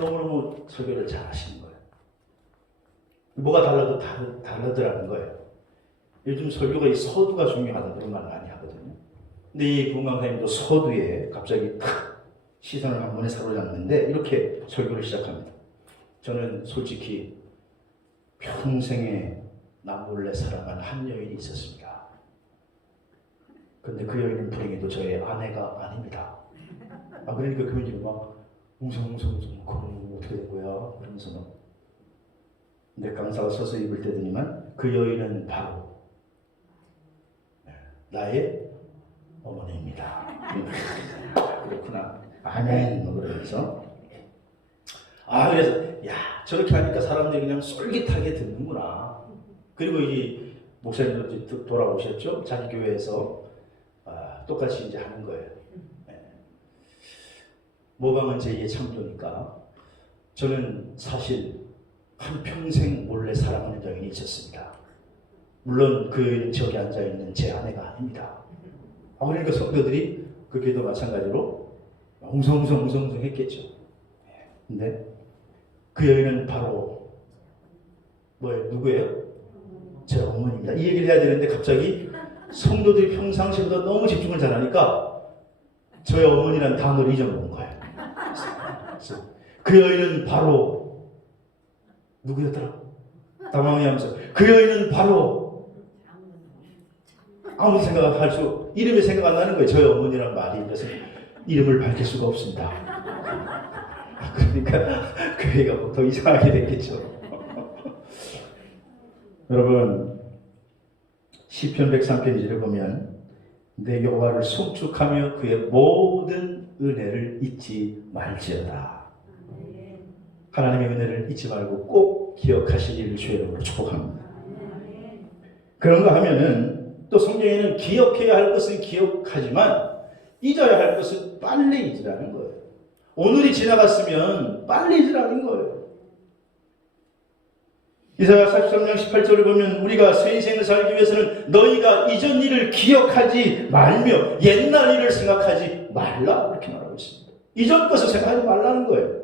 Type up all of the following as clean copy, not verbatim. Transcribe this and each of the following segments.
너무너무 설교를 잘 하시는 거예요. 뭐가 달라도 다르더라는 거예요. 요즘 설교가 이 서두가 중요하다 그런 말 많이 하거든요. 근데 이 부흥강사님도 서두에 갑자기 탁 시선을 한 번에 사로잡는데 이렇게 설교를 시작합니다. 저는 솔직히 평생에 나 몰래 사랑한 한 여인이 있었습니다. 그런데 그 여인은 불행히도 저의 아내가 아닙니다. 그러니까 교인들이 막 웅성웅성 그럼 어떻게 된 거야? 그러면서 막. 근데 강사가 서서 입을 때더니만 그 여인은 바로 나의 어머니입니다. 그렇구나. 아멘. 그러면서 그래서 저렇게 하니까 사람들이 그냥 쏠깃하게 듣는구나. 그리고 이 목사님도 돌아오셨죠? 자기 교회에서 똑같이 이제 하는 거예요. 모방은 제2의 창조니까 저는 사실 한평생 몰래 사랑하는 여인이 있었습니다. 물론 그 지역에 앉아있는 제 아내가 아닙니다. 그러니까 성도들이 그 교회도 마찬가지로 웅성웅성 했겠죠. 근데 그 여인은 바로 누구예요? 제 어머니입니다. 이 얘기를 해야 되는데 갑자기 성도들이 평상시보다 너무 집중을 잘하니까 저의 어머니라는 단어를 잊어먹은 거예요. 그 여인은 바로 누구였더라? 당황해하면서 그 여인은 바로 아무 생각할 수 이름이 생각 안 나는 거예요. 저희 어머니란 말이. 그래서 이름을 밝힐 수가 없습니다. 그러니까 교회가 더 이상하게 됐겠죠. 여러분 시편 103편 2절을 보면 내 여호와를 송축하며 그의 모든 은혜를 잊지 말지어다. 하나님의 은혜를 잊지 말고 꼭 기억하시기를 주의 이름으로 축복합니다. 그런가 하면은 또 성경에는 기억해야 할 것은 기억하지만 잊어야 할 것은 빨리 잊으라는 거예요. 오늘이 지나갔으면 빨리 잊으라는 거예요. 이사야 43장 18절을 보면 우리가 새 인생을 살기 위해서는 너희가 이전 일을 기억하지 말며 옛날 일을 생각하지 말라 이렇게 말하고 있습니다. 이전 것을 생각하지 말라는 거예요.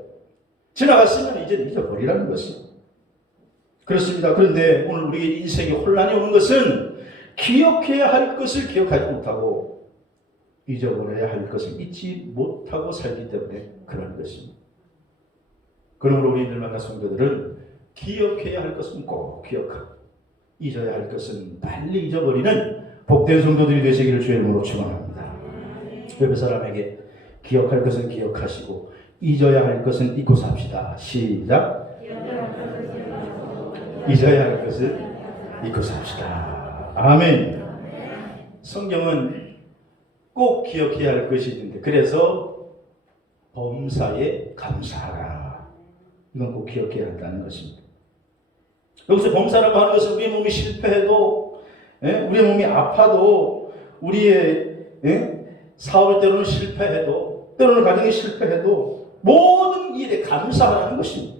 지나갔으면 이제 잊어버리라는 것이에요. 그렇습니다. 그런데 오늘 우리 인생에 혼란이 오는 것은 기억해야 할 것을 기억하지 못하고 잊어버려야 할 것을 잊지 못하고 살기 때문에 그런 것입니다. 그러므로 우리들 만난 성도들은 기억해야 할 것은 꼭 기억하고 잊어야 할 것은 빨리 잊어버리는 복된 성도들이 되시기를 주의 이름으로 축원합니다. 옆에 사람에게 기억할 것은 기억하시고 잊어야 할 것은 잊고 삽시다. 시작. 잊어야 할 것은 잊고 삽시다. 아멘. 성경은 꼭 기억해야 할 것이 있는데 그래서 범사에 감사하라. 이건 꼭 기억해야 한다는 것입니다. 여기서 범사라고 하는 것은 우리의 몸이 실패해도 우리의 몸이 아파도 우리의 사업 때로는 실패해도 때로는 가정이 실패해도 모든 일에 감사하라는 것입니다.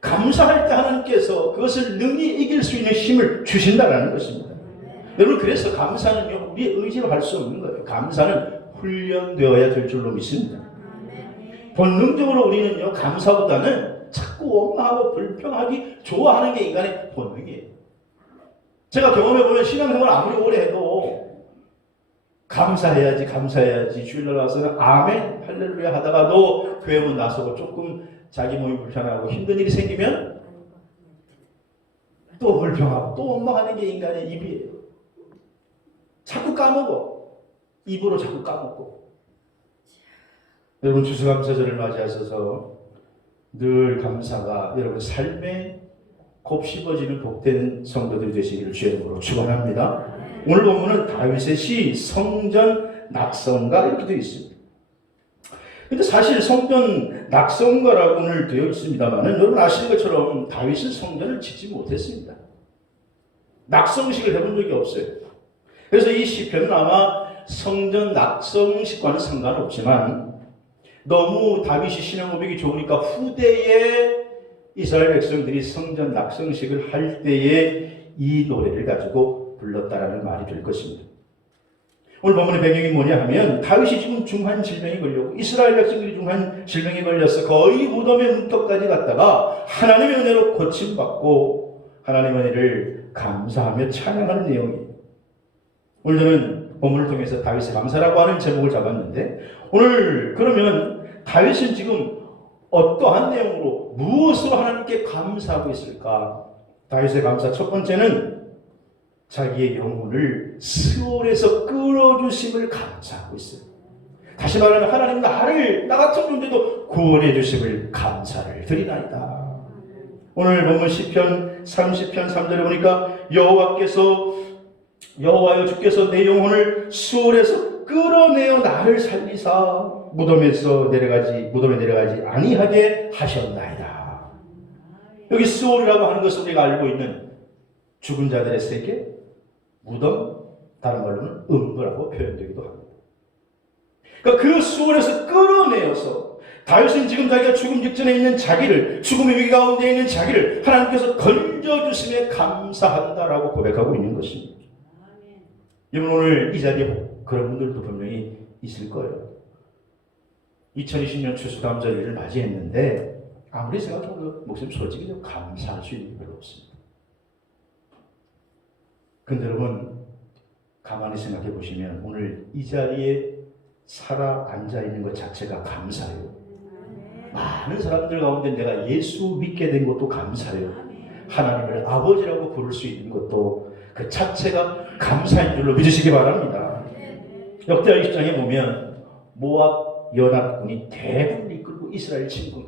감사할 때 하나님께서 그것을 능히 이길 수 있는 힘을 주신다는 것입니다. 여러분 그래서 감사는요 우리의 의지로 할 수 없는 거예요. 감사는 훈련되어야 될 줄로 믿습니다. 본능적으로 우리는요 감사보다는 자꾸 원망하고 불평하기 좋아하는 게 인간의 본능이에요. 제가 경험해보면 신앙생활 아무리 오래 해도 감사해야지 주일날 와서 아멘 할렐루야 하다가도 교회 문 나서고 조금 자기 몸이 불편하고 힘든 일이 생기면 또 불평하고 또 원망하는 게 인간의 입이에요. 자꾸 까먹어. 입으로 자꾸 까먹고. 여러분 추수감사절을 맞이하셔서 늘 감사가 여러분 삶에 곱씹어지는 복된 성도들이 되시기를 주의 이름으로 축원합니다. 오늘 본문은 다윗의 시 성전 낙성가 이렇게 되어 있습니다. 근데 사실 성전 낙성가라고 오늘 되어 있습니다만 여러분 아시는 것처럼 다윗은 성전을 짓지 못했습니다. 낙성식을 해본 적이 없어요. 그래서 이 시편은 아마 성전 낙성식과는 상관없지만 너무 다윗이 신앙 고백이 좋으니까 후대에 이스라엘 백성들이 성전 낙성식을 할 때에 이 노래를 가지고 불렀다라는 말이 될 것입니다. 오늘 본문의 배경이 뭐냐 하면 다윗이 지금 중한 질병이 걸렸고 이스라엘 백성들이 중한 질병이 걸려서 거의 무덤의 문턱까지 갔다가 하나님의 은혜로 고침받고 하나님의 은혜를 감사하며 찬양하는 내용이에요. 오늘 저는 본문을 통해서 다윗의 감사라고 하는 제목을 잡았는데 오늘 그러면 다윗은 지금 어떠한 내용으로 무엇으로 하나님께 감사하고 있을까? 다윗의 감사 첫 번째는 자기의 영혼을 스올에서 끌어주심을 감사하고 있어요. 다시 말하면 하나님 나 같은 존재도 구원해 주심을 감사를 드리나이다. 오늘 본문 시편 30편 3절에 보니까 여호와여 주께서 내 영혼을 수월에서 끌어내어 나를 살리사 무덤에 내려가지 아니하게 하셨나이다. 여기 수월이라고 하는 것은 우리가 알고 있는 죽은 자들의 세계, 무덤, 다른 말로는 음부라고 표현되기도 합니다. 그러니까 그 수월에서 끌어내어서 다윗은 지금 자기가 죽음 직전에 있는 자기를, 죽음의 위기 가운데 있는 자기를 하나님께서 건져주심에 감사한다라고 고백하고 있는 것입니다. 여러분 오늘 이 자리에 그런 분들도 분명히 있을 거예요. 2020년 추수감사일을 맞이했는데 아무리 생각해도 목숨 솔직히 좀 감사할 수 있는 게 별로 없습니다. 근데 여러분 가만히 생각해 보시면 오늘 이 자리에 살아 앉아 있는 것 자체가 감사예요. 많은 사람들 가운데 내가 예수 믿게 된 것도 감사예요. 하나님을 아버지라고 부를 수 있는 것도 그 자체가 감사인 줄로 믿으시기 바랍니다. 역대하 20장에 보면 모압 연합군이 대군을 이끌고 이스라엘 침공,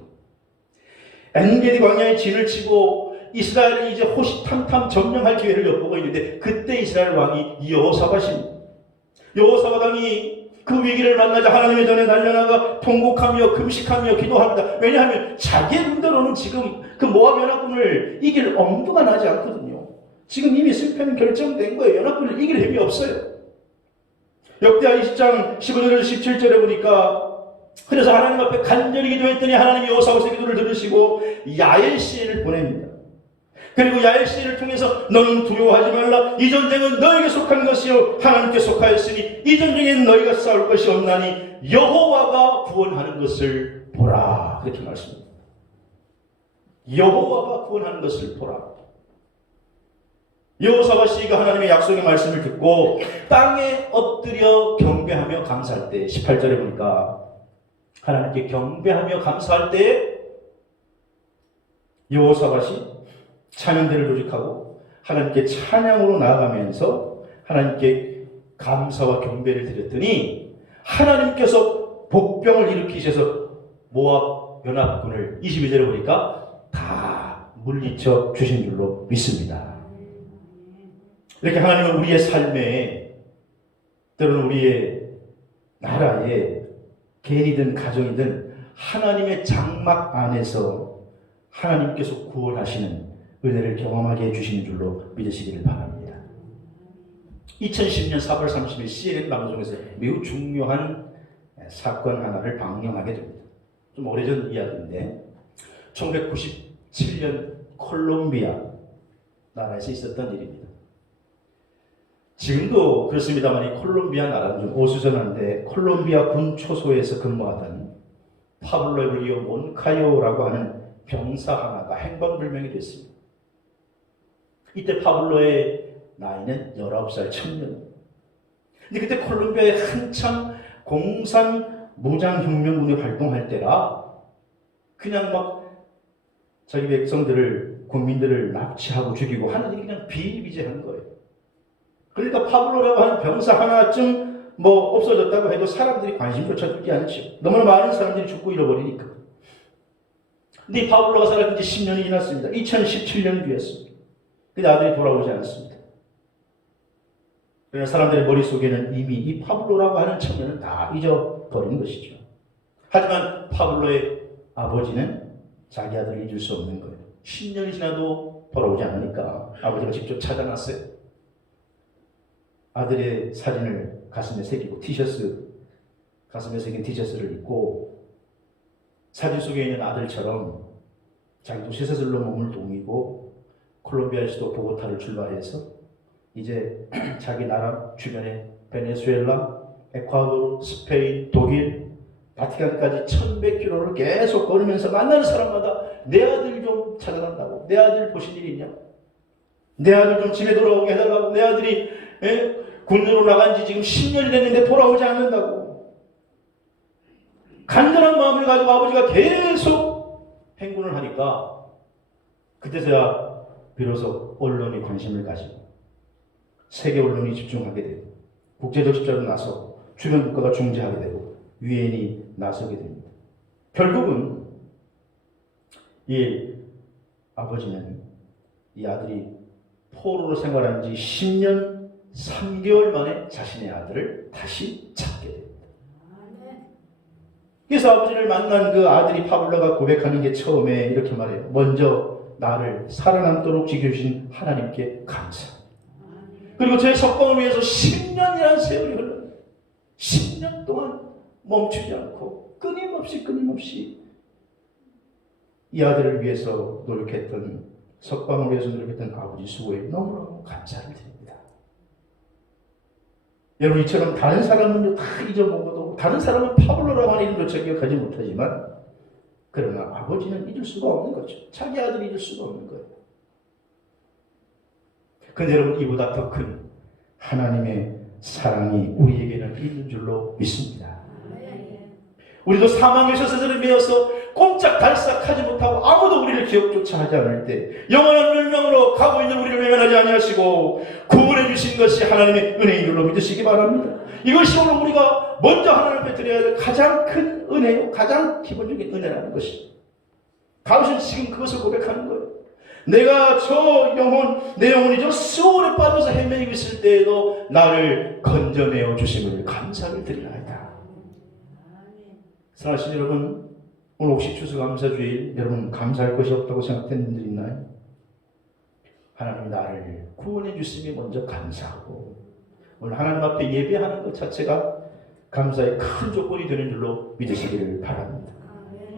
엔게디 광야에 진을 치고 이스라엘이 이제 호시탐탐 점령할 기회를 엿보고 있는데 그때 이스라엘 왕이 여호사밧입니다. 여호사밧 왕이 그 위기를 만나자 하나님의 전에 달려나가 통곡하며 금식하며 기도합니다. 왜냐하면 자기 눈대로는 지금 그 모압 연합군을 이길 엄두가 나지 않거든요. 지금 이미 승패는 결정된 거예요. 연합군을 이길 힘이 없어요. 역대하 20장 15절에서 17절에 보니까 그래서 하나님 앞에 간절히 기도했더니 하나님이 여호사밧의 기도를 들으시고 야엘 시인을 보냅니다. 그리고 야엘 시인을 통해서 너는 두려워하지 말라. 이 전쟁은 너에게 속한 것이요 하나님께 속하였으니 이 전쟁에는 너희가 싸울 것이 없나니 여호와가 구원하는 것을 보라. 그렇게 말씀합니다. 여호와가 구원하는 것을 보라. 여호사밧이가 하나님의 약속의 말씀을 듣고 땅에 엎드려 경배하며 감사할 때 18절에 보니까 하나님께 경배하며 감사할 때 여호사밧이 찬양대를 조직하고 하나님께 찬양으로 나아가면서 하나님께 감사와 경배를 드렸더니 하나님께서 복병을 일으키셔서 모압 연합군을 22절에 보니까 다 물리쳐 주신 줄로 믿습니다. 이렇게 하나님은 우리의 삶에 때로는 우리의 나라에 개인이든 가정이든 하나님의 장막 안에서 하나님께서 구원하시는 은혜를 경험하게 해주시는 줄로 믿으시기를 바랍니다. 2010년 4월 30일 CNN 방송에서 매우 중요한 사건 하나를 방영하게 됩니다. 좀 오래전 이야기인데 1997년 콜롬비아 나라에서 있었던 일입니다. 지금도 그렇습니다만 이 콜롬비아 나라는 좀 어수선한데 콜롬비아 군 초소에서 근무하던 파블로 에블리오 몬카요라고 하는 병사 하나가 행방불명이 됐습니다. 이때 파블로의 나이는 19살 청년. 근데 그때 콜롬비아에 한참 공산 무장혁명군이 활동할 때라 그냥 막 자기 백성들을 국민들을 납치하고 죽이고 하는 일이 그냥 비일비재한 거예요. 그러니까 파블로라고 하는 병사 하나쯤 없어졌다고 해도 사람들이 관심조차 두지 않죠. 너무나 많은 사람들이 죽고 잃어버리니까. 근데 이 파블로가 살아간 지 10년이 지났습니다. 2017년 뒤였습니다. 근데 아들이 돌아오지 않았습니다. 그러나 사람들의 머릿속에는 이미 이 파블로라고 하는 청년은 다 잊어버린 것이죠. 하지만 파블로의 아버지는 자기 아들을 잊을 수 없는 거예요. 10년이 지나도 돌아오지 않으니까 아버지가 직접 찾아났어요. 아들의 사진을 가슴에 새기고 가슴에 새긴 티셔츠를 입고 사진 속에 있는 아들처럼 자기도 쇠사슬로 몸을 동이고 콜롬비아 수도 보고타를 출발해서 이제 자기 나라 주변에 베네수엘라, 에콰도르, 스페인, 독일, 바티칸까지 1100km를 계속 걸으면서 만나는 사람마다 내 아들 좀 찾아간다고. 내 아들 보신 일 있냐? 내 아들 좀 집에 돌아오게 해달라고. 내 아들이 군으로 나간 지 지금 10년이 됐는데 돌아오지 않는다고. 간절한 마음을 가지고 아버지가 계속 행군을 하니까 그때서야 비로소 언론이 관심을 가지고 세계 언론이 집중하게 되고 국제적 십자로 나서 주변 국가가 중재하게 되고 유엔이 나서게 됩니다. 결국은 이 아버지는 이 아들이 포로로 생활한 지 10년 3개월 만에 자신의 아들을 다시 찾게 됩니다. 그래서 아버지를 만난 그 아들이 파블로가 고백하는 게 처음에 이렇게 말해요. 먼저 나를 살아남도록 지켜주신 하나님께 감사합니다. 그리고 제 석방을 위해서 10년이라는 세월이 흘렀는데 10년 동안 멈추지 않고 끊임없이 이 아들을 위해서 노력했던, 석방을 위해서 노력했던 아버지 수고에 너무너무 감사를 드립니다. 여러분, 이처럼 다른 사람은 다 잊어먹어도 다른 사람은 파블로라고 하는 이름조차 기억하지 못하지만 그러나 아버지는 잊을 수가 없는 거죠. 자기 아들을 잊을 수가 없는 거예요. 근데 여러분, 이보다 더 큰 하나님의 사랑이 우리에게는 있는 줄로 믿습니다. 우리도 사망의 쇠사슬에 매여서 꼼짝달싹하지 못하고 아무도 우리를 기억조차 하지 않을 때 영원한 멸망으로 가고 있는 우리를 외면하지 아니하시고 구원해 주신 것이 하나님의 은혜인 줄로 믿으시기 바랍니다. 이것이 오늘 우리가 먼저 하나님 앞에 드려야 할 가장 큰 은혜요, 가장 기본적인 은혜라는 것이. 다윗은 지금 그것을 고백하는 거예요. 내가 내 영혼이 저 수월에 빠져서 헤매고 있을 때에도 나를 건져내어 주심을 감사를 드리나이다. 사랑하신 여러분, 오늘 혹시 추수감사주일 여러분 감사할 것이 없다고 생각되는 분들 있나요? 하나님 나를 구원해 주심이 먼저 감사하고 오늘 하나님 앞에 예배하는 것 자체가 감사의 큰 조건이 되는 줄로 믿으시기를 바랍니다.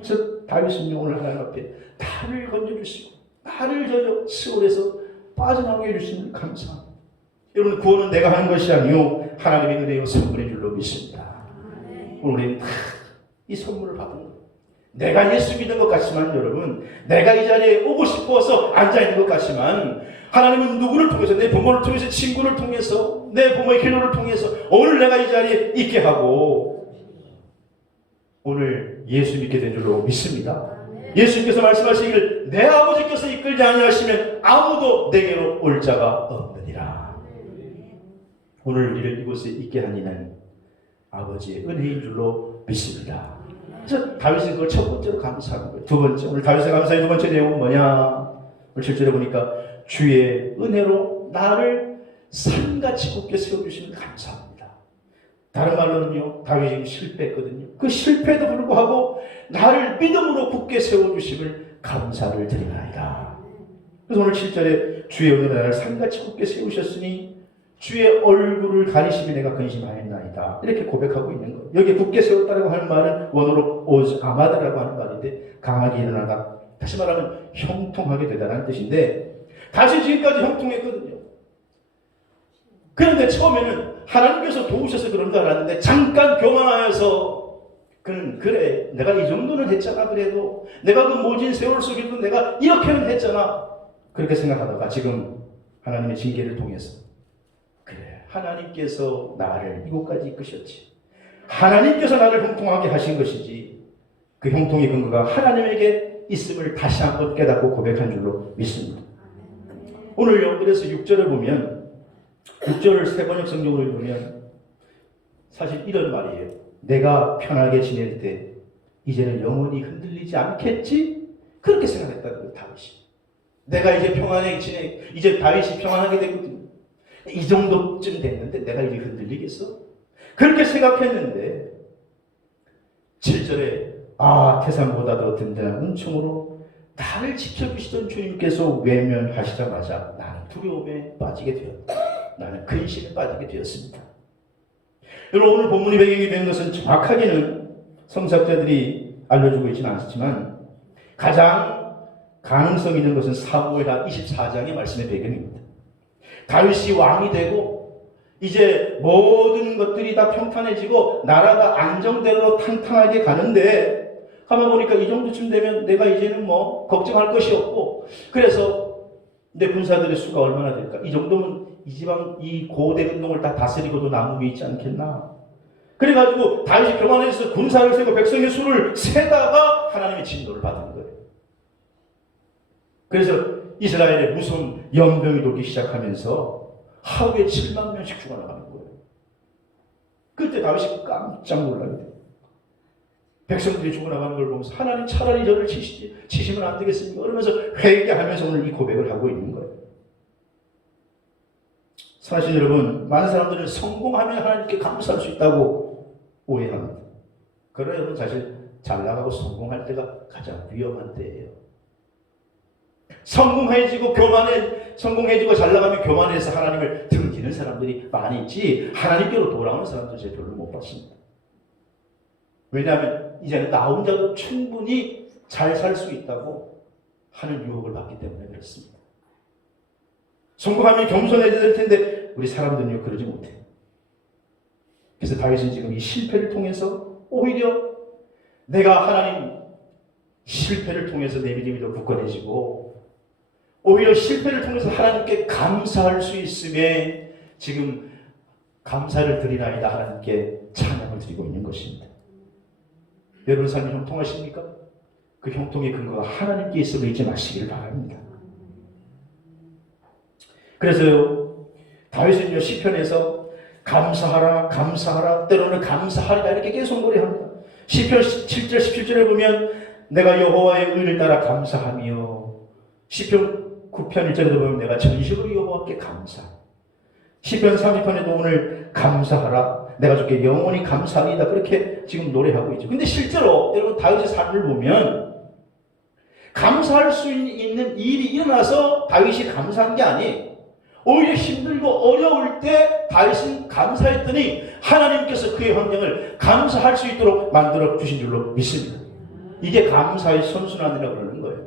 그래서 다윗은 오늘 하나님 앞에 나를 건져주시고 나를 저 시올에서 빠져나오게 해주시면 감사합니다. 여러분, 구원은 내가 하는 것이 아니요 하나님의 은혜요 선물인 줄로 믿습니다. 오늘 우리는 다 이 선물을 받은 거예요. 내가 예수 믿는 것 같지만 여러분, 내가 이 자리에 오고 싶어서 앉아있는 것 같지만 하나님은 누구를 통해서, 내 부모를 통해서, 친구를 통해서, 내 부모의 기도를 통해서 오늘 내가 이 자리에 있게 하고 오늘 예수 믿게 된 줄로 믿습니다. 예수님께서 말씀하시기를 내 아버지께서 이끌지 아니하시면 아무도 내게로 올 자가 없느니라. 오늘 우리를 이곳에 있게 한 이는 아버지의 은혜인 줄로 믿습니다. 그래서 다윗은 그걸 첫 번째로 감사하는 거예요. 두 번째, 오늘 다윗의 감사의 두 번째 내용은 뭐냐? 오늘 7절에 보니까 주의 은혜로 나를 산같이 굳게 세워주시면 감사합니다. 다른 말로는요, 다윗이 지금 실패했거든요. 그 실패에도 불구하고 나를 믿음으로 굳게 세워주심을 감사를 드리나이다. 그래서 오늘 7절에 주의 은혜로 나를 산같이 굳게 세우셨으니 주의 얼굴을 가리심에 내가 근심하였나이다. 이렇게 고백하고 있는 거예요. 여기 굳게 세웠다고 하는 말은 원어로 오즈 아마드라고 하는 말인데 강하게 일어나다. 다시 말하면 형통하게 되다라는 뜻인데 다시 지금까지 형통했거든요. 그런데 처음에는 하나님께서 도우셔서 그런 줄 알았는데 잠깐 교만하여서 그는 그래 내가 이 정도는 했잖아. 그래도 내가 그 모진 세월 속에도 내가 이렇게는 했잖아. 그렇게 생각하다가 지금 하나님의 징계를 통해서 그래 하나님께서 나를 이곳까지 이끄셨지. 하나님께서 나를 형통하게 하신 것이지. 그 형통의 근거가 하나님에게 있음을 다시 한번 깨닫고 고백한 줄로 믿습니다. 오늘요, 그래서 6절을 보면 6절을 세번역 성경으로 보면 사실 이런 말이에요. 내가 편하게 지낼 때 이제는 영원히 흔들리지 않겠지? 그렇게 생각했다는 거예요. 다윗이. 내가 이제 평안하게 지내, 이제 다윗이 평안하게 되거든요. 이 정도쯤 됐는데 내가 이제 흔들리겠어? 그렇게 생각했는데 7절에 태산보다 더 든든한 은총으로 나를 지켜주시던 주님께서 외면하시자마자 나는 두려움에 빠지게 되었다. 나는 근심에 빠지게 되었습니다. 여러분, 오늘 본문이 배경이 된 것은 정확하게는 성사학자들이 알려주고 있지는 않지만 가장 가능성 있는 것은 사무엘하 24장의 말씀의 배경입니다. 다윗이 왕이 되고 이제 모든 것들이 다 평탄해지고 나라가 안정대로 탄탄하게 가는데 가만 보니까 이 정도쯤 되면 내가 이제는 뭐 걱정할 것이 없고 그래서 내 군사들의 수가 얼마나 될까? 이 정도면 이 지방 이 고대 운동을 다 다스리고도 남음이 있지 않겠나? 그래가지고 다윗이 교만해서 군사를 세고 백성의 수를 세다가 하나님의 진노를 받은 거예요. 그래서 이스라엘에 무서운 연병이 돌기 시작하면서 하루에 7만 명씩 죽어나가는 거예요. 그때 다윗이 깜짝 놀라게 돼요. 백성들이 죽어나가는 걸 보면서 하나님 차라리 저를 치시면 안 되겠습니까? 그러면서 회개하면서 오늘 이 고백을 하고 있는 거예요. 사실 여러분, 많은 사람들은 성공하면 하나님께 감사할 수 있다고 오해합니다. 그러나 여러분 사실 잘 나가고 성공할 때가 가장 위험한 때예요. 성공해지고 잘 나가면 교만해서 하나님을 등지는 사람들이 많이 있지 하나님께로 돌아오는 사람들 제가 별로 못 봤습니다. 왜냐하면 이제는 나 혼자도 충분히 잘 살 수 있다고 하는 유혹을 받기 때문에 그렇습니다. 성공하면 겸손해져야 될 텐데 우리 사람들은요 그러지 못해요. 그래서 다윗은 지금 이 실패를 통해서 오히려 내가 하나님 실패를 통해서 내 믿음이 더 굳건해지고 오히려 실패를 통해서 하나님께 감사할 수 있음에 지금 감사를 드리나이다 하나님께 찬양을 드리고 있는 것입니다. 여러분 삶이 형통하십니까? 그 형통의 근거가 하나님께 있음을 잊지 마시기를 바랍니다. 그래서요 다윗은요 시편에서 감사하라 감사하라 때로는 감사하리라 이렇게 계속 노래합니다. 시편 7절 17절에 보면 내가 여호와의 의를 따라 감사하며 시편 9편 1절에도 보면 내가 전심으로 여호와께 감사 시편 30편에도 오늘 감사하라 내가 주께 영원히 감사하리이다 그렇게 지금 노래하고 있죠. 근데 실제로 여러분 다윗의 삶을 보면 감사할 수 있는 일이 일어나서 다윗이 감사한 게 아니에요. 오히려 힘들고 어려울 때 다윗은 감사했더니 하나님께서 그의 환경을 감사할 수 있도록 만들어 주신 줄로 믿습니다. 이게 감사의 선순환이라고 그러는 거예요.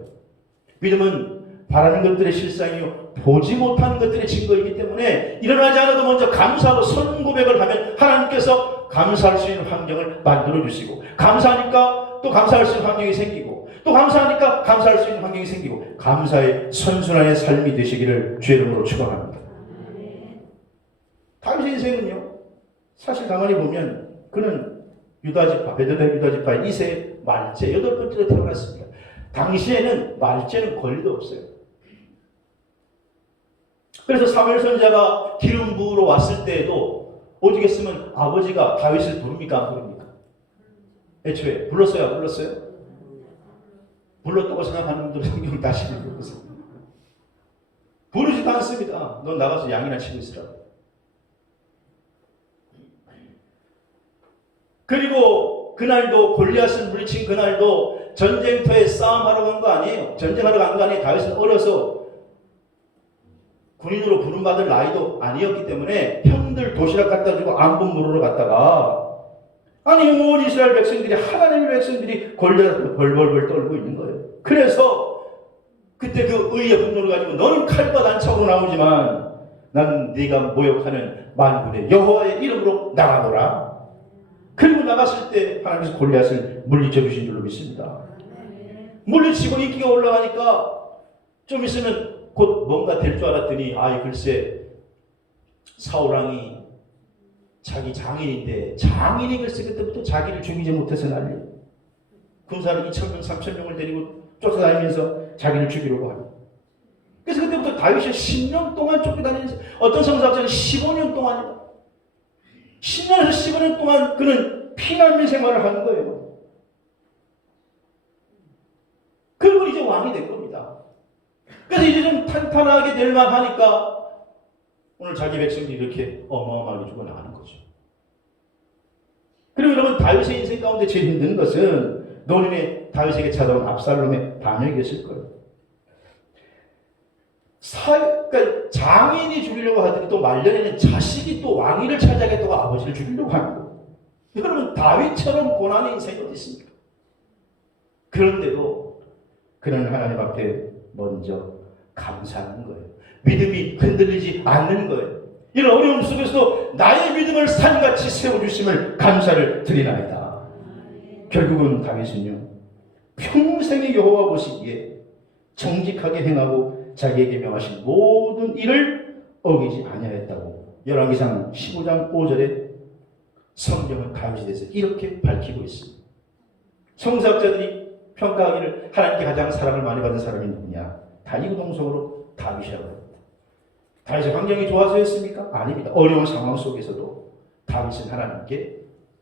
믿음은 바라는 것들의 실상이요 보지 못하는 것들의 증거이기 때문에 일어나지 않아도 먼저 감사하고 선고백을 하면 하나님께서 감사할 수 있는 환경을 만들어 주시고 감사하니까 또 감사할 수 있는 환경이 생기고 또 감사하니까 감사할 수 있는 환경이 생기고 감사의 선순환의 삶이 되시기를 주의 이름으로 축원합니다. 다윗의 인생은요 사실 가만히 보면 그는 유다지파 베들레헴 유다지파 2세 말제 8번째로 태어났습니다. 당시에는 말제는 권리도 없어요. 그래서 사무엘 선지자가 기름 부으러 왔을 때에도 오죽했으면 아버지가 다윗을 부릅니까 안 부릅니까? 애초에 불렀어요 안 불렀어요? 불렀다고 생각하는 분들 성경 다시 읽어보세요. 부르지도 않습니다. 넌 나가서 양이나 치고 있으라고. 그리고 그날도 골리앗을 물리친 그날도 전쟁터에 싸움하러 간 거 아니에요. 전쟁하러 간 거 아니에요. 다윗은 어려서 군인으로 부름받을 나이도 아니었기 때문에 형들 도시락 갖다 주고 안분 물으러 갔다가 아니 온 이스라엘 백성들이 하나님의 백성들이 골리앗을 벌벌벌 떨고 있는 거예요. 그래서 그때 그 의의 분노를 가지고 너는 칼과 난창으로 나오지만 난 네가 모욕하는 만군의 여호와의 이름으로 나가노라. 그리고 나갔을 때 하나님께서 골리앗을 물리쳐 주신 줄로 믿습니다. 물리치고 인기가 올라가니까 좀 있으면 곧 뭔가 될 줄 알았더니 아이 글쎄 사울왕이 자기 장인인데 장인이 글쎄 그때부터 자기를 죽이지 못해서 난리 군사를 2,000명 3,000명을 데리고 쫓아다니면서 자기를 죽이려고 하고 그래서 그때부터 다윗이 10년 동안 쫓겨다니면서 어떤 성사학자는 15년 동안이다. 10년에서 15년 동안 그는 피난민 생활을 하는 거예요. 그리고 이제 왕이 된 겁니다. 그래서 이제 좀 탄탄하게 될 만하니까 오늘 자기 백성들이 이렇게 어마어마하게 죽어나가는 거죠. 그리고 여러분 다윗의 인생 가운데 제일 힘든 것은 노년에 다윗에게 찾아온 압살롬의 반역이었을 거예요. 그러니까 장인이 죽이려고 하더니 또 말년에는 자식이 또 왕위를 차지하겠다고 아버지를 죽이려고 하는 거예요. 여러분 다윗처럼 고난의 인생이 어디 있습니까? 그런데도 그는 하나님 앞에 먼저 감사하는 거예요. 믿음이 흔들리지 않는 거예요. 이런 어려움 속에서도 나의 믿음을 산같이 세워주심을 감사를 드리나이다. 결국은 다윗은요, 평생의 여호와 보시기에 정직하게 행하고 자기에게 명하신 모든 일을 어기지 아니하였다고 열왕기상 15장 5절에 성경은 다윗에 대해서 이렇게 밝히고 있습니다. 성서학자들이 평가하기를 하나님께 가장 사랑을 많이 받은 사람이 누구냐? 다 이구동성으로 다윗이라고 합니다. 다윗의 환경이 좋아서였습니까? 아닙니다. 어려운 상황 속에서도 다윗은 하나님께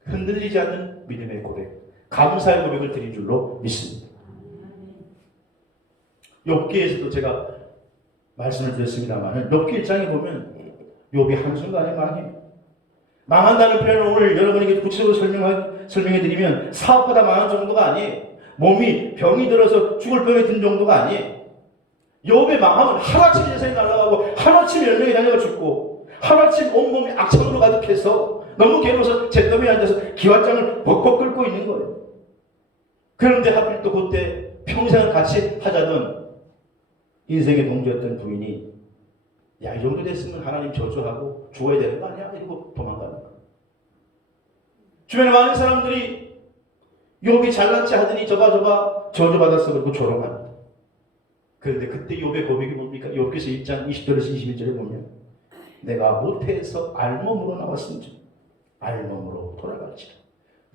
흔들리지 않는 믿음의 고백, 감사의 고백을 드린 줄로 믿습니다. 욥기에서도 제가 말씀을 드렸습니다만 욥기 1장에 보면 욥이 한순간에 망해요. 망한다는 표현을 오늘 여러분에게 구체적으로 설명해드리면 사업보다 망한 정도가 아니에요. 몸이 병이 들어서 죽을 병에 든 정도가 아니에요. 욥의 망함은 하루아침 재산이 날아가고 하루아침 10명의 자녀가 죽고 하루아침 온몸이 악창으로 가득해서 너무 괴로워서 잿더미에 앉아서 기왓장을 벅벅 끓고 있는 거예요. 그런데 하필 또 그때 평생을 같이 하자던 인생의 동지였던 부인이 야, 이 정도 됐으면 하나님 저주하고 죽어야 되는 거 아니야? 이러고 도망가는 거예요. 주변에 많은 사람들이 욥이 잘난 체 하더니 저봐 저주받았어 그러고 조롱합니다. 그런데 그때 욥의 고백이 뭡니까? 욥기서 1장 20절에서 21절에 보면 내가 모태에서 알몸으로 나왔은즉 알몸으로 돌아갈지라.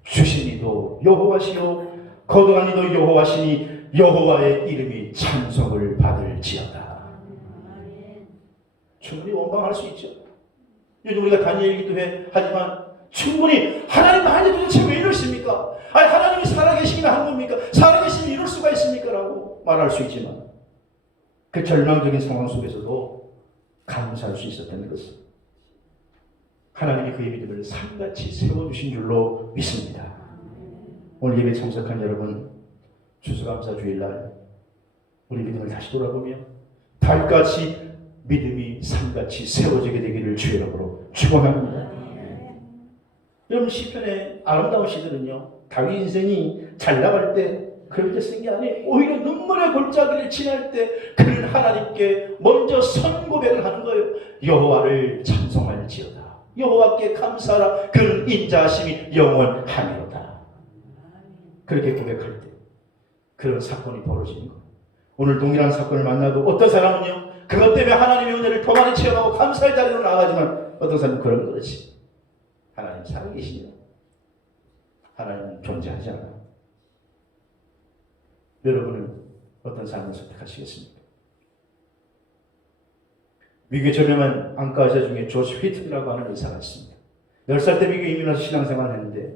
주신 이도 여호와시요 거듭한 이도 여호와시니 여호와의 이름이 찬송을 받을지어다. 충분히 원망할 수 있죠. 요즘 우리가 다니엘 기도회 하지만 충분히 하나님 나한테 도대체 왜 이러십니까? 아니 하나님이 살아계시기나 한 겁니까? 살아계시면 이럴 수가 있습니까? 라고 말할 수 있지만 그 절망적인 상황 속에서도 감사할 수 있었다는 것은 하나님이 그의 믿음을 산같이 세워주신 줄로 믿습니다. 오늘 예배 참석한 여러분, 추수감사 주일날 우리 믿음을 다시 돌아보며 달같이 믿음이 산같이 세워지게 되기를 주의 이름으로 축원합니다. 여러분 시편의 아름다운 시들은요, 다윗 인생이 잘 나갈 때 그럴 때 쓴 게 아니에요. 오히려 눈물의 골짜기를 지날 때 그는 하나님께 먼저 선고백을 하는 거예요. 여호와를 찬송할지어다. 여호와께 감사하라. 그는 인자하심이 영원하리로다. 그렇게 고백할 때 그런 사건이 벌어지는 거예요. 오늘 동일한 사건을 만나도 어떤 사람은요, 그것 때문에 하나님의 은혜를 더 많이 체험하고 감사의 자리로 나아가지만 어떤 사람은 그런 거지. 하나님 살아계시냐? 하나님은 존재하지 않아. 여러분은 어떤 삶을 선택하시겠습니까? 미국의 저명한 안과 의사 중에 조시 휘튼이라고 하는 의사가 있습니다. 10살 때 미국에 이민 와서 신앙생활을 했는데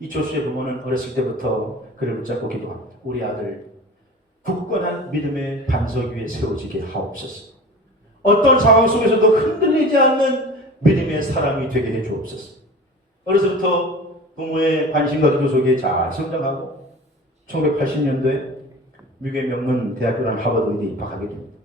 이 조시의 부모는 어렸을 때부터 그를 붙잡고 기도합니다. 우리 아들 굳건한 믿음의 반석 위에 세워지게 하옵소서. 어떤 상황 속에서도 흔들리지 않는 믿음의 사람이 되게 해 주옵소서. 어려서부터 부모의 관심과 기도 속에 잘 성장하고 1980년도에 미국의 명문 대학교라는 하버드 의대에 입학하게 됩니다.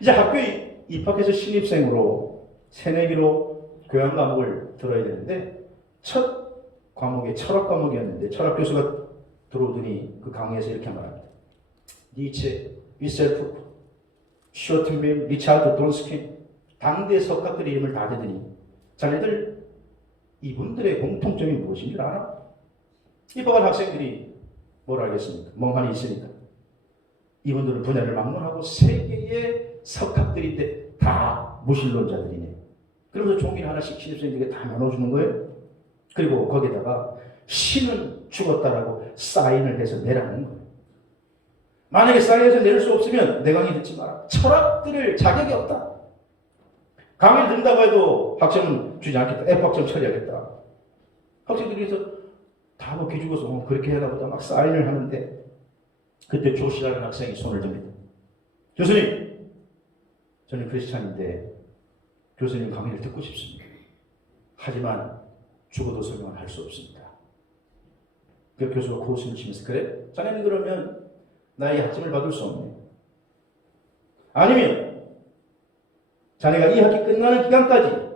이제 학교에 입학해서 신입생으로 새내기로 교양 과목을 들어야 되는데 첫 과목이 철학 과목이었는데 철학 교수가 들어오더니 그 강의에서 이렇게 말합니다. 니체, 위셀프, 쇼튼빌, 리차드 돈스킨 당대 석학들의 이름을 다 대더니 자네들 이분들의 공통점이 무엇인 줄 알아? 입학한 학생들이 뭘 알겠습니까? 멍하니 있으니까. 이분들은 분야를 막론하고 세계의 석학들인데 다 무신론자들이네. 그러면서 종이를 하나씩 신입생들에게 다 나눠주는 거예요. 그리고 거기다가 신은 죽었다라고 사인을 해서 내라는 거예요. 만약에 사인해서 낼 수 없으면 내 강의 듣지 마라. 철학 들을 자격이 없다. 강의를 듣는다고 해도 학점은 주지 않겠다. F학점 처리하겠다. 학생들이 그래서 다 뭐 기죽어서 그렇게 해야 보다 막 사인을 하는데 그때 조시라는 학생이 손을 듭니다. 교수님, 저는 크리스찬인데 교수님 강의를 듣고 싶습니다. 하지만 죽어도 설명을 할 수 없습니다. 그 교수가 고웃음을 치면서 그래? 자네는 그러면 나의 학점을 받을 수 없네. 아니면 자네가 이 학기 끝나는 기간까지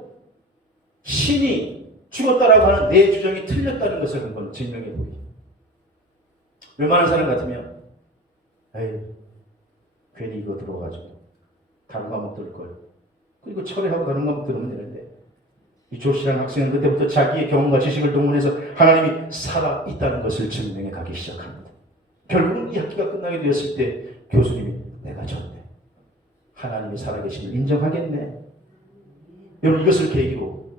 신이 죽었다라고 하는 내 주장이 틀렸다는 것을 한번 증명해 보기. 웬만한 사람 같으면 에이 괜히 이거 들어가지고 다른 과목 들을 걸 그리고 철회하고 다른 건 들으면 되는데, 이 조시라는 학생은 그때부터 자기의 경험과 지식을 동원해서 하나님이 살아있다는 것을 증명해 가기 시작합니다. 결국은 이 학기가 끝나게 되었을 때 교수님이 내가 졌네, 하나님이 살아계심을 인정하겠네. 여러분, 이것을 계기로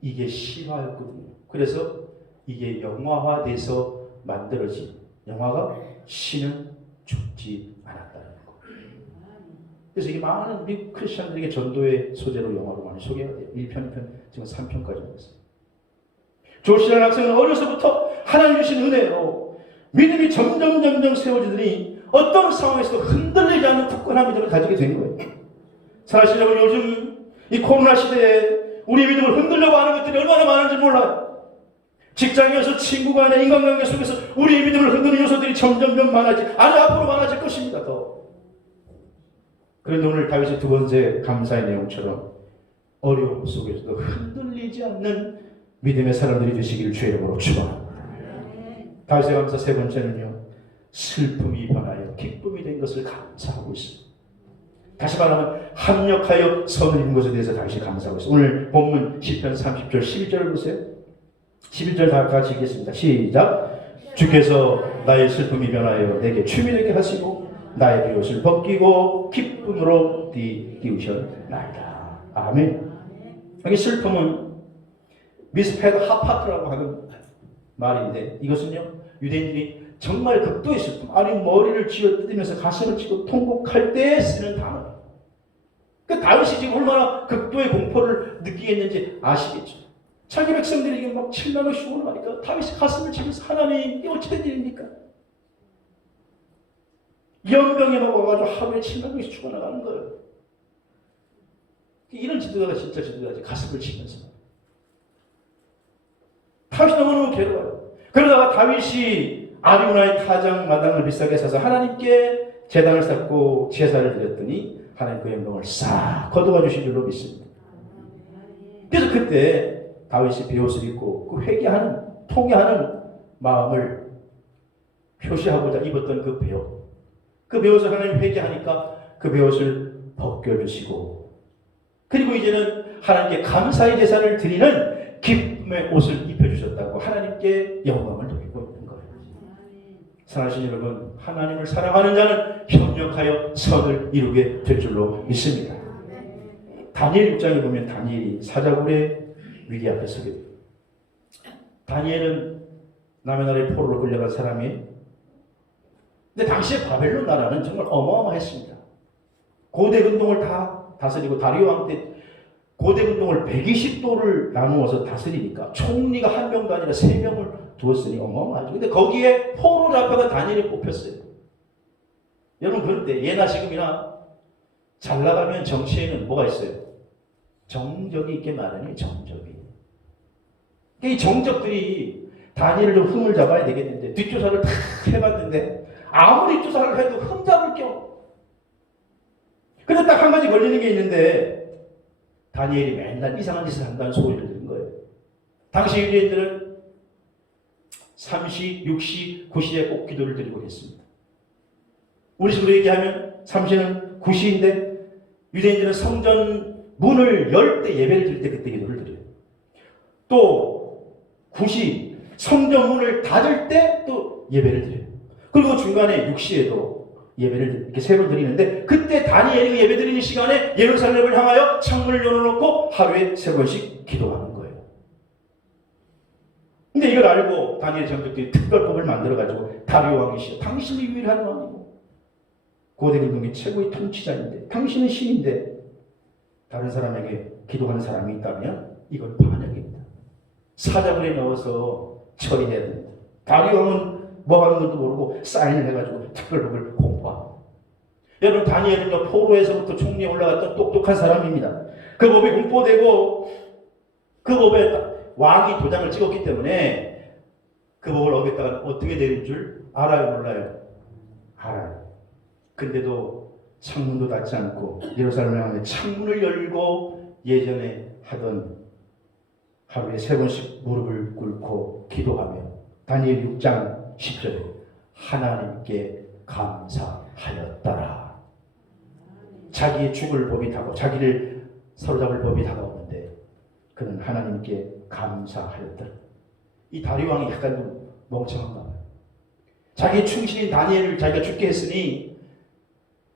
이게 실화였거든요. 그래서 이게 영화화돼서 만들어진, 영화가 신은 죽지 않았다는 거. 그래서 이게 많은 미국 크리스천들에게 전도의 소재로 영화로 많이 소개가 돼요. 1편, 2편, 지금 3편까지 왔어요. 조시라는 학생은 어려서부터 하나님 주신 은혜로 믿음이 점점 세워지더니 어떤 상황에서도 흔들리지 않는 굳건한 믿음을 가지게 된 거예요. 사실 여러분, 요즘 이 코로나 시대에 우리 믿음을 흔들려고 하는 것들이 얼마나 많은지 몰라요. 직장에서, 친구 간의 인간관계 속에서 우리의 믿음을 흔드는 요소들이 점점 앞으로 많아질 것입니다. 더. 그런데 오늘 다윗의 두 번째 감사의 내용처럼 어려움 속에서도 흔들리지 않는 믿음의 사람들이 되시기를 주의 이름으로 축원합니다. 다윗의 감사 세 번째는요, 슬픔이 변하여 기쁨이 된 것을 감사하고 있습니다. 다시 말하면 합력하여 선을 이룬 것에 대해서 다윗이 감사하고 있습니다. 오늘 본문 시편 30절 11절을 보세요. 11절 다 같이 읽겠습니다. 시작. 주께서 나의 슬픔이 변하여 내게 춤이 되게 하시고 나의 비옷을 벗기고 기쁨으로 띄우셨나이다. 아멘. 여기 슬픔은 미스페드 하파트라고 하는 말인데, 이것은요, 유대인들이 정말 극도의 슬픔, 아니 머리를 쥐어뜯으면서 가슴을 치고 통곡할 때 쓰는 단어예요. 그러니까 다윗이 지금 얼마나 극도의 공포를 느끼겠는지 아시겠죠? 자기 백성들이 이게 막 7만 명씩 죽어나 가니까 다윗이 가슴을 치면서 하나님, 이게 어찌 된 일입니까? 연병에 먹어가지고 하루에 7만 명씩 죽어나가는 거예요. 이런 지도자가 진짜 지도자지. 가슴을 치면서. 다윗이 너무너무 괴로워요. 그러다가 다윗이 아리우나의 타작 마당을 비싸게 사서 하나님께 제단을 쌓고 제사를 드렸더니 하나님 그 영광을 싹 거둬가 주신 줄로 믿습니다. 그래서 그때 다윗이 베옷을 입고 그 회개하는, 통회하는 마음을 표시하고자 입었던 그 베옷, 그 베옷을 하나님 회개하니까 그 베옷을 벗겨주시고, 그리고 이제는 하나님께 감사의 제사를 드리는 기쁨의 옷을 입혀주셨다고 하나님께 영광을 돌리고 있는 거예요. 사랑하신 여러분, 하나님을 사랑하는 자는 협력하여 선을 이루게 될 줄로 믿습니다. 다니엘 6장에 보면 다니엘이 사자굴의 위기 앞에 서게 돼요. 다니엘은 남의 나라의 포로로 끌려간 사람이에요. 근데 당시에 바벨론 나라는 정말 어마어마했습니다. 고대 근동을 다 다스리고, 다리오 왕 때 고대 근동을 120도를 나누어서 다스리니까 총리가 한 명도 아니라 3명을 두었으니 어마어마하죠. 근데 거기에 포로 잡혀간 다니엘이 뽑혔어요. 여러분, 그런데 예나 지금이나 잘 나가면 정치에는 뭐가 있어요? 정적이 있게 마련이에요. 정적이. 이 정적들이 다니엘을 좀 흠을 잡아야 되겠는데, 뒷조사를 다 해봤는데 아무리 뒷조사를 해도 흠 잡을 겸. 근데 딱 한 가지 걸리는 게 있는데, 다니엘이 맨날 이상한 짓을 한다는 소리를 들은 거예요. 당시 유대인들은 3시, 6시, 9시에 꼭 기도를 드리고 했습니다. 우리 식으로 얘기하면 3시는 9시인데 유대인들은 성전 문을 열 때, 예배를 드릴 때 그때 기도를 드려요. 또 9시 성전 문을 닫을 때 또 예배를 드려요. 그리고 중간에 6시에도 예배를 이렇게 세 번 드리는데, 그때 다니엘이 예배 드리는 시간에 예루살렘을 향하여 창문을 열어놓고 하루에 3번씩 기도하는 거예요. 근데 이걸 알고 다니엘 정적들이 특별법을 만들어가지고, 다리오 왕이시여, 당신이 유일한 왕이고 고대 근동의 최고의 통치자인데, 당신은 신인데 다른 사람에게 기도하는 사람이 있다면 이건 반역입니다. 사자굴에 넣어서 처리해야 됩니다. 다리오 왕은 뭐 하는 것도 모르고 사인을 해가지고 특별법을 공포하고. 여러분, 다니엘은요, 포로에서부터 총리에 올라갔던 똑똑한 사람입니다. 그 법이 공포되고 그 법에 왕이 도장을 찍었기 때문에 그 법을 어겼다가 어떻게 되는 줄 알아요, 몰라요? 알아요. 근데도 창문도 닫지 않고 예루살렘에 향해 창문을 열고 예전에 하던 하루에 3번씩 무릎을 꿇고 기도하며, 다니엘 6장 10절에 하나님께 감사하였더라. 자기의 죽을 법이 타고 자기를 사로잡을 법이 다가오는데 그는 하나님께 감사하였더라. 이 다리 왕이 약간 좀 멍청한가 봐요. 자기 충신인 다니엘을 자기가 죽게 했으니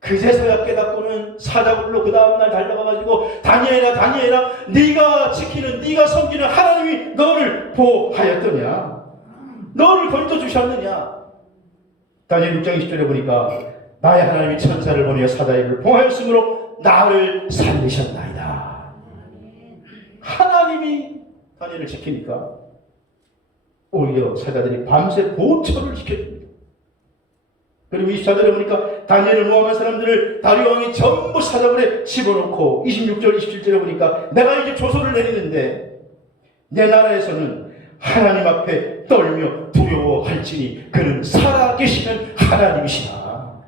그제서야 깨닫고는 사자굴로 그 다음날 달려가가지고 다니엘아 네가 지키는 네가 섬기는 하나님이 너를 보호하였더냐, 너를 건져주셨느냐. 다니엘 6장 20절에 보니까 나의 하나님이 천사를 보내어 사자에게 보호하였으므로 나를 살리셨나이다. 하나님이 다니엘을 지키니까 오히려 사자들이 밤새 보초를 지켜줍니다. 그리고 24절에 보니까 다니엘을 모함한 사람들을 다리오 왕이 전부 사자굴에 집어넣고 26절 27절에 보니까 내가 이제 조소를 내리는데 내 나라에서는 하나님 앞에 떨며 두려워할지니 그는 살아계시는 하나님이시라.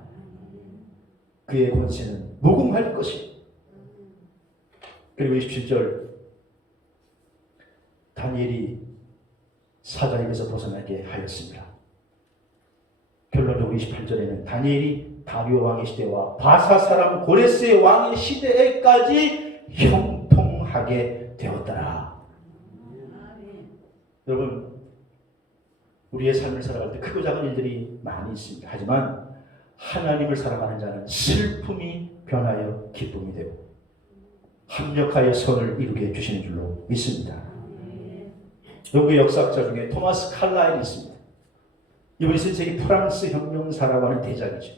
그의 권세는 무궁할 것이. 그리고 27절 다니엘이 사자에게서 벗어나게 하였습니다. 결론적으로 28절에는 다니엘이 다리오 왕의 시대와 바사 사람 고레스의 왕의 시대에까지 형통하게 되었더라. 여러분, 우리의 삶을 살아갈 때 크고 작은 일들이 많이 있습니다. 하지만 하나님을 사랑하는 자는 슬픔이 변하여 기쁨이 되고 합력하여 선을 이루게 해주시는 줄로 믿습니다. 영국의 역사학자 중에 토마스 칼라일이 있습니다. 이분이 쓴 책이 프랑스 혁명사라고 하는 대작이죠.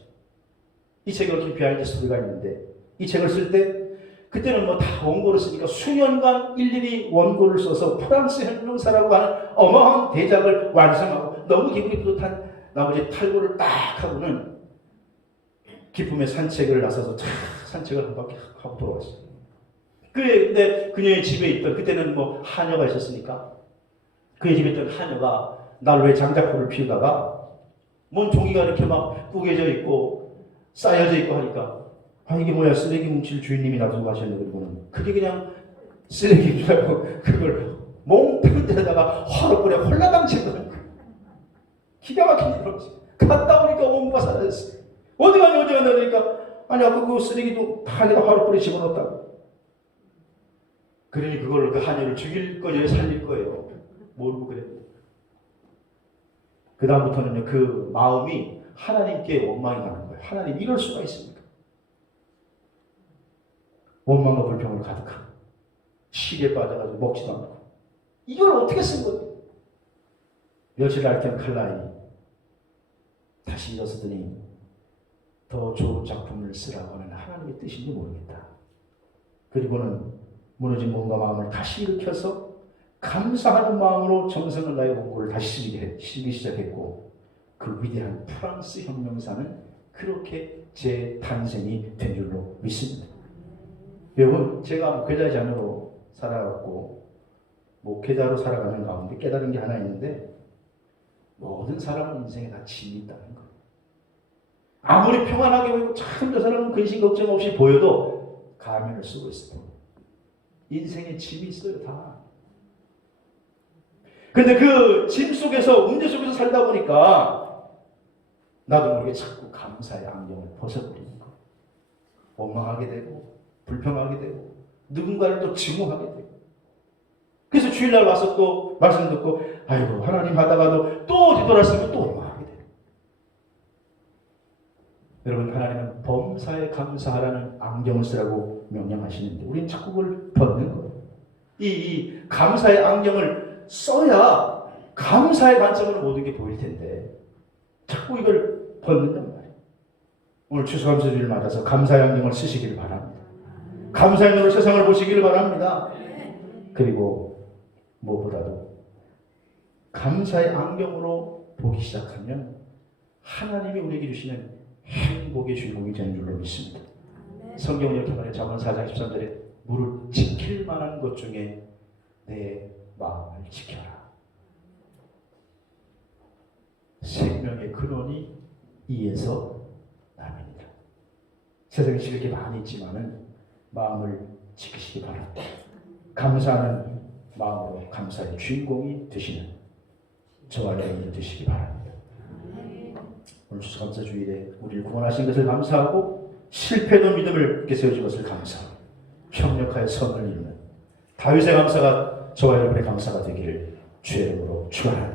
이 책에 얽힌 비하인드 스토리가 있는데 이 책을 쓸 때 그때는 뭐 다 원고를 쓰니까 수년간 일일이 원고를 써서 프랑스 혁명사라고 하는 어마어마한 대작을 완성하고 너무 기분이 뿌듯한 나머지 탈고를 딱 하고는 기쁨의 산책을 나서서 쫙 산책을 한 바퀴 하고 돌아왔어요. 근데 그녀의 집에 있던, 그때는 뭐 하녀가 있었으니까 그의 집에 있던 하녀가 난로에 장작불을 피우다가 뭔 종이가 이렇게 막 구겨져 있고 쌓여져 있고 하니까 이게 뭐야, 쓰레기 뭉칠 주인님이 놔두고 가셨네. 그리고는 그게 그냥 쓰레기인 줄 알고 그걸 몽땅 데다가 화로불에 홀라당친 거예요. 기가 막힌 일이었지. 갔다 오니까 온부가 사라졌어요. 어디 가냐 그러니까 아니 아까 그 쓰레기도 다 내가 화로불에 집어넣었다고. 그러니 그걸 그 하녀를 죽일 거예요, 살릴 거예요. 모르고 그랬는데 그 다음부터는 그 마음이 하나님께 원망이 가는 거예요. 하나님 이럴 수가 있습니까? 원망과 불평으로 가득하고 시기에 빠져가지고 먹지도 않고 이걸 어떻게 쓴 거예요? 며칠 앓던 칼라이 다시 일어서더니 더 좋은 작품을 쓰라고 하는 하나님의 뜻인지 모르겠다. 그리고는 무너진 몸과 마음을 다시 일으켜서 감사하는 마음으로 정성을 다해 원고를 다시 쓰기 시작했고 그 위대한 프랑스 혁명사는 그렇게 재탄생이 된 줄로 믿습니다. 여러분, 제가 목회자 자녀로 살아갔고 목회자로 살아가는 가운데 깨달은 게 하나 있는데 모든 사람은 인생에 다 짐이 있다는 거예요. 아무리 평안하게 보이고 참 저 사람은 근심 걱정 없이 보여도 가면을 쓰고 있어요. 인생에 짐이 있어요, 다. 근데 그 짐 속에서, 문제 속에서 살다 보니까 나도 모르게 자꾸 감사의 안경을 벗어버리는 거예요. 원망하게 되고 불평하게 되고 누군가를 또 증오하게 되고. 그래서 주일날 와서 또 말씀 듣고 아이고 하나님 하다가도 또 뒤돌아서면 또 원망하게 돼요. 여러분, 하나님은 범사에 감사하라는 안경을 쓰라고 명령하시는데 우리는 자꾸 그걸 벗는 거예요. 이 감사의 안경을 써야 감사의 관점으로 모든 게 보일 텐데 자꾸 이걸 벗는단 말이에요. 오늘 추수감사주를 맞아서 감사의 안경을 쓰시기를 바랍니다. 감사의 눈으로 세상을 보시기를 바랍니다. 그리고 무엇보다도 감사의 안경으로 보기 시작하면 하나님이 우리에게 주시는 행복의 주인공이 되는 줄로 믿습니다. 성경은 이렇게 말해요. 잠언 4장 13절에 무릇 지킬 만한 것 중에 내 마음을 지켜라. 생명의 근원이 이에서 남입니다. 세상에 지킬 게 많이 있지만은 마음을 지키시기 바랍니다. 감사하는 마음으로 감사의 주인공이 되시는 저와 여러분이 되시기 바랍니다. 오늘 추수감사주일에 우리를 구원하신 것을 감사하고 실패도 믿음을 있게 세워준 것을 감사하고 협력하여 선을 이루는 다윗의 감사가 저와 여러분의 감사가 되기를 주의 이름으로 축원합니다.